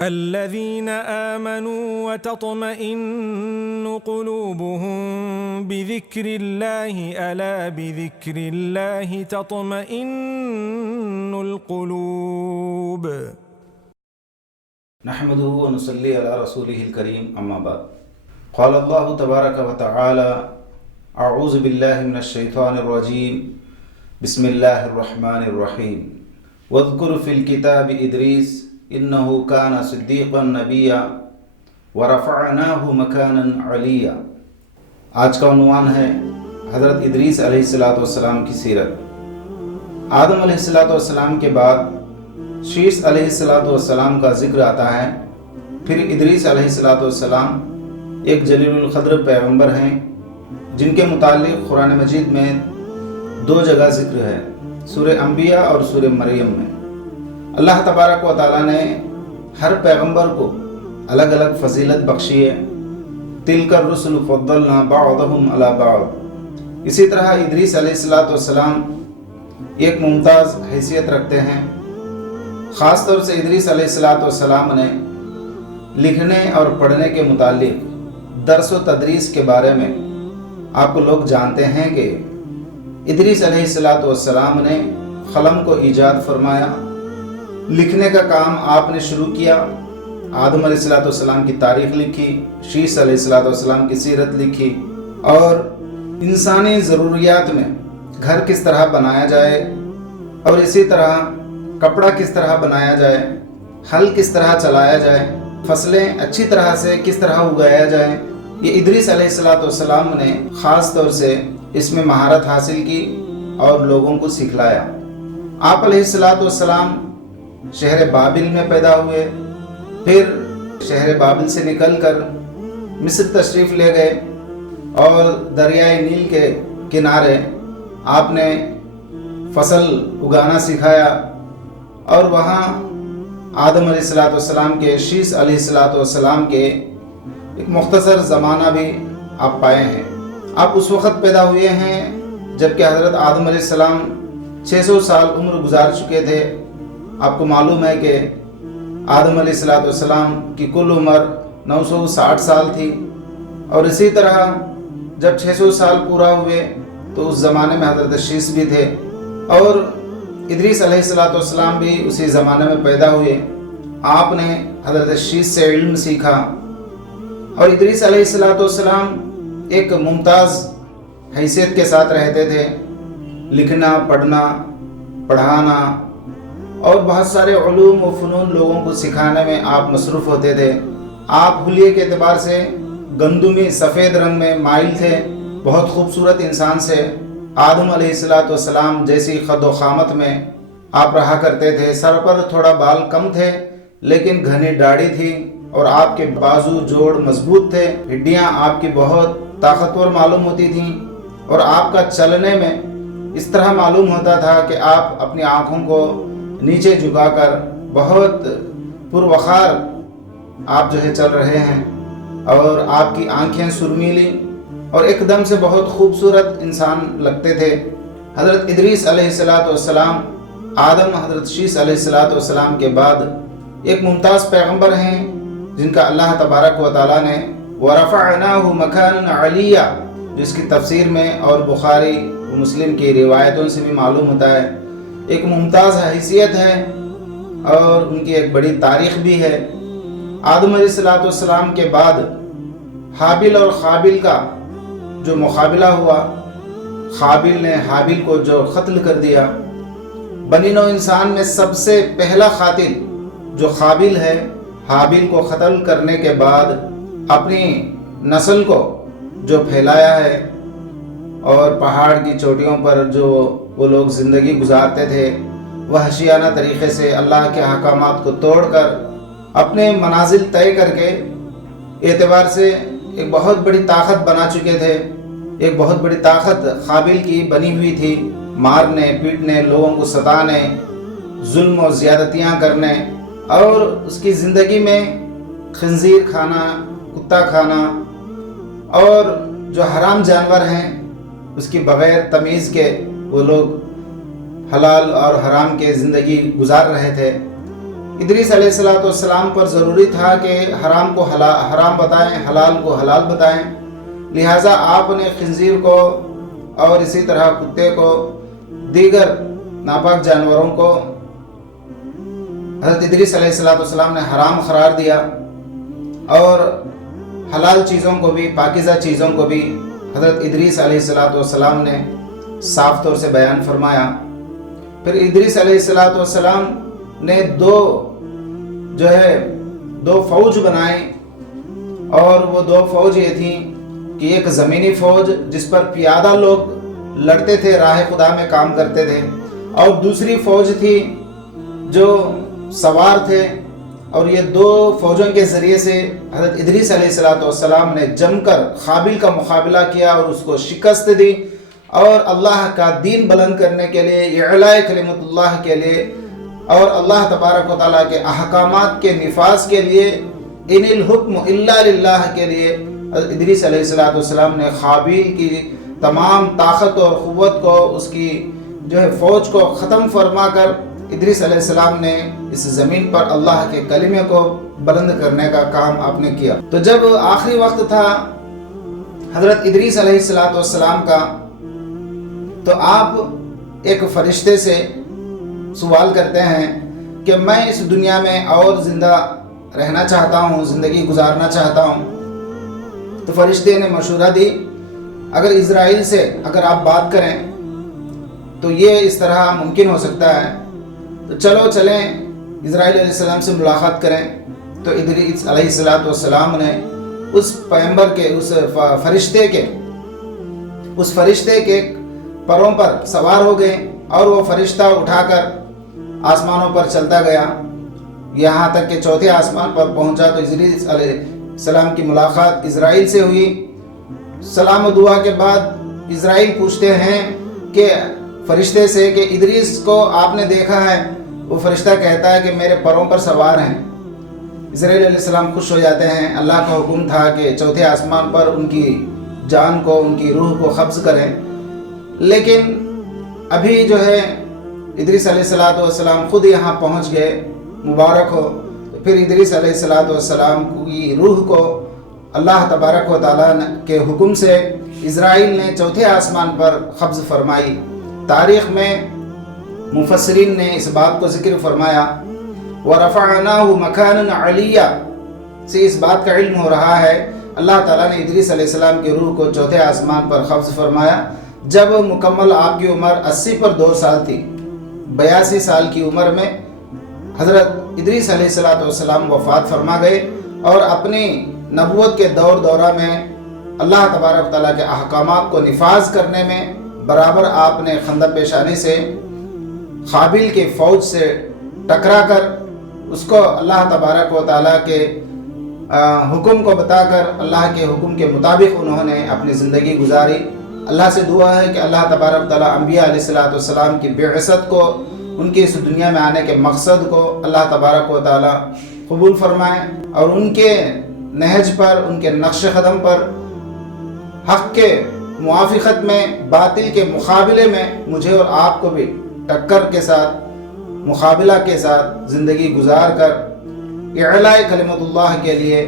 الذين آمنوا وتطمئن قلوبهم بذكر الله ألا بذكر الله تطمئن القلوب نحمده ونصلي على رسوله الكريم اما بعد قال الله تبارك وتعالى اعوذ بالله من الشيطان الرجيم بسم الله الرحمن الرحيم واذكر في الكتاب ادریس انه كان صدیقا نبیا ورفعناه مكانا علیا۔ آج کا عنوان ہے حضرت ادریس علیہ السلام کی سیرت۔ آدم علیہ السلام کے بعد شیس علیہ السلام کا ذکر آتا ہے، پھر ادریس علیہ السلام ایک جلیل القدر پیغمبر ہیں جن کے متعلق قرآن مجید میں 2 جگہ ذکر ہے، سورہ انبیاء اور سورہ مریم میں۔ اللہ تبارک و تعالیٰ نے ہر پیغمبر کو الگ الگ فضیلت بخشی ہے، تلک الرسل فضلنا بعضهم علی بعض۔ اسی طرح ادریس علیہ السلام ایک ممتاز حیثیت رکھتے ہیں۔ خاص طور سے ادریس علیہ السلام نے لکھنے اور پڑھنے کے متعلق درس و تدریس کے بارے میں آپ کو لوگ جانتے ہیں کہ ادریس علیہ السلام نے قلم کو ایجاد فرمایا، لکھنے کا کام آپ نے شروع کیا، آدم علیہ السلام کی تاریخ لکھی، شیس علیہ السلام کی سیرت لکھی، اور انسانی ضروریات میں گھر کس طرح بنایا جائے اور اسی طرح کپڑا کس طرح بنایا جائے، ہل کس طرح چلایا جائے، فصلیں اچھی طرح سے کس طرح اگایا جائے، یہ ادریس علیہ السلام نے خاص طور سے اس میں مہارت حاصل کی اور لوگوں کو سکھلایا۔ آپ علیہ السلام شہر بابل میں پیدا ہوئے، پھر شہر بابل سے نکل کر مصر تشریف لے گئے اور دریائے نیل کے کنارے آپ نے فصل اگانا سکھایا، اور وہاں آدم علیہ السلام کے شیس علیہ السلام کے ایک مختصر زمانہ بھی آپ پائے ہیں۔ آپ اس وقت پیدا ہوئے ہیں جبکہ حضرت آدم علیہ السلام 600 سال عمر گزار چکے تھے۔ آپ کو معلوم ہے کہ آدم علیہ السلام کی کل عمر 960 سال تھی، اور اسی طرح جب 600 سال پورا ہوئے تو اس زمانے میں حضرت شیس بھی تھے، اور ادریس علیہ السلام بھی اسی زمانے میں پیدا ہوئے۔ آپ نے حضرت شیس سے علم سیکھا، اور ادریس علیہ السلام ایک ممتاز حیثیت کے ساتھ رہتے تھے، لکھنا، پڑھنا، پڑھانا اور بہت سارے علوم و فنون لوگوں کو سکھانے میں آپ مصروف ہوتے تھے۔ آپ حلیے کے اعتبار سے گندمی سفید رنگ میں مائل تھے، بہت خوبصورت انسان سے آدم علیہ السلام جیسی قد و قامت میں آپ رہا کرتے تھے۔ سر پر تھوڑا بال کم تھے لیکن گھنی داڑھی تھی، اور آپ کے بازو جوڑ مضبوط تھے، ہڈیاں آپ کی بہت طاقتور معلوم ہوتی تھیں، اور آپ کا چلنے میں اس طرح معلوم ہوتا تھا کہ آپ اپنی آنکھوں کو نیچے جھکا کر بہت پروقار آپ جو ہے چل رہے ہیں، اور آپ کی آنکھیں سرمیلی اور ایک دم سے بہت خوبصورت انسان لگتے تھے۔ حضرت ادریس علیہ السلام آدم حضرت شیس علیہ السلام کے بعد ایک ممتاز پیغمبر ہیں جن کا اللہ تبارک و تعالیٰ نے وَرَفَعْنَاهُ مَكَانًا عَلِيًّا، جس کی تفسیر میں اور بخاری و مسلم کی روایتوں سے بھی معلوم ہوتا ہے، ایک ممتاز حیثیت ہے اور ان کی ایک بڑی تاریخ بھی ہے۔ آدم علیہ السلام کے بعد حابل اور قابل کا جو مقابلہ ہوا، قابل نے حابل کو جو قتل کر دیا، بنی نوع انسان میں سب سے پہلا قاتل جو قابل ہے، حابل کو قتل کرنے کے بعد اپنی نسل کو جو پھیلایا ہے، اور پہاڑ کی چوٹیوں پر جو وہ لوگ زندگی گزارتے تھے وحشیانہ طریقے سے اللہ کے احکامات کو توڑ کر اپنے منازل طے کر کے اعتبار سے ایک بہت بڑی طاقت بنا چکے تھے۔ ایک بہت بڑی طاقت قابل کی بنی ہوئی تھی، مارنے، پیٹنے، لوگوں کو ستانے، ظلم و زیادتیاں کرنے، اور اس کی زندگی میں خنزیر کھانا، کتا کھانا، اور جو حرام جانور ہیں اس کی بغیر تمیز کے وہ لوگ حلال اور حرام کے زندگی گزار رہے تھے۔ ادریس علیہ السلام پر ضروری تھا کہ حرام کو حرام بتائیں، حلال کو حلال بتائیں، لہٰذا آپ نے خنزیر کو اور اسی طرح کتے کو، دیگر ناپاک جانوروں کو حضرت ادریس علیہ السلام نے حرام قرار دیا، اور حلال چیزوں کو بھی، پاکیزہ چیزوں کو بھی حضرت ادریس علیہ السلام نے صاف طور سے بیان فرمایا۔ پھر ادریس علیہ السلام نے دو فوج بنائیں، اور وہ دو فوج یہ تھیں کہ ایک زمینی فوج جس پر پیادہ لوگ لڑتے تھے، راہ خدا میں کام کرتے تھے، اور دوسری فوج تھی جو سوار تھے، اور یہ دو فوجوں کے ذریعے سے حضرت ادریس علیہ السلام نے جم کر قابل کا مقابلہ کیا اور اس کو شکست دی، اور اللہ کا دین بلند کرنے کے لیے، اعلاء کلمت اللہ کے لیے، اور اللہ تبارک و تعالیٰ کے احکامات کے نفاذ کے لیے، ان الحکم الا للہ کے لیے حضرت ادریس علیہ السلام نے قابل کی تمام طاقت اور قوت کو، اس کی فوج کو ختم فرما کر ادریس علیہ السلام نے اس زمین پر اللہ کے کلمے کو بلند کرنے کا کام آپ نے کیا۔ تو جب آخری وقت تھا حضرت ادریس علیہ السلام کا، تو آپ ایک فرشتے سے سوال کرتے ہیں کہ میں اس دنیا میں اور زندہ رہنا چاہتا ہوں، زندگی گزارنا چاہتا ہوں۔ تو فرشتے نے مشورہ دی، اگر اسرائیل سے اگر آپ بات کریں تو یہ اس طرح ممکن ہو سکتا ہے، تو چلو چلیں اسرائیل علیہ السلام سے ملاقات کریں۔ تو ادریس علیہ السلام نے اس پیغمبر کے، اس فرشتے کے پروں پر سوار ہو گئے، اور وہ فرشتہ اٹھا کر آسمانوں پر چلتا گیا، یہاں تک کہ چوتھے آسمان پر پہنچا۔ تو ادریس علیہ السلام کی ملاقات اسرائیل سے ہوئی۔ سلام و دعا کے بعد اسرائیل پوچھتے ہیں کہ فرشتے سے کہ ادریس کو آپ نے دیکھا ہے؟ وہ فرشتہ کہتا ہے کہ میرے پروں پر سوار ہیں۔ اسرائیل علیہ السلام خوش ہو جاتے ہیں، اللہ کا حکم تھا کہ چوتھے آسمان پر ان کی جان کو، ان کی روح کو قبض کریں، لیکن ابھی ادریس علیہ السلام خود یہاں پہنچ گئے، مبارک ہو۔ تو پھر ادریس علیہ السلام کی روح کو اللہ تبارک و تعالیٰ کے حکم سے اسرائیل نے چوتھے آسمان پر قبض فرمائی۔ تاریخ میں مفسرین نے اس بات کو ذکر فرمایا، وَرَفَعْنَاهُ مَكَانًا عَلِيًّا سے اس بات کا علم ہو رہا ہے اللہ تعالیٰ نے ادریس علیہ السلام کی روح کو چوتھے آسمان پر قبض فرمایا جب مکمل آپ کی عمر 80 پر 2 سال تھی۔ 82 سال کی عمر میں حضرت ادریس علیہ السلام وفات فرما گئے، اور اپنی نبوت کے دورہ میں اللہ تبارک و تعالیٰ کے احکامات کو نفاذ کرنے میں برابر آپ نے خندق پیشانی سے قابل کے فوج سے ٹکرا کر اس کو اللہ تبارک و تعالیٰ کے حکم کو بتا کر اللہ کے حکم کے مطابق انہوں نے اپنی زندگی گزاری۔ اللہ سے دعا ہے کہ اللہ تبارک و تعالیٰ انبیاء علیہ السلام کی بعثت کو، ان کے اس دنیا میں آنے کے مقصد کو اللہ تبارک و تعالیٰ قبول فرمائے، اور ان کے نہج پر، ان کے نقش قدم پر حق کے موافقت میں، باطل کے مقابلے میں مجھے اور آپ کو بھی ٹکر کے ساتھ، مقابلہ کے ساتھ زندگی گزار کر اعلاء کلمت اللہ کے لیے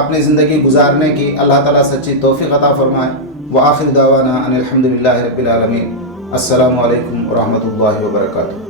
اپنی زندگی گزارنے کی اللہ تعالیٰ سچی توفیق عطا فرمائے۔ وآخر دعوانا ان الحمدللہ رب العالمین۔ السلام علیکم ورحمۃ اللہ وبرکاتہ۔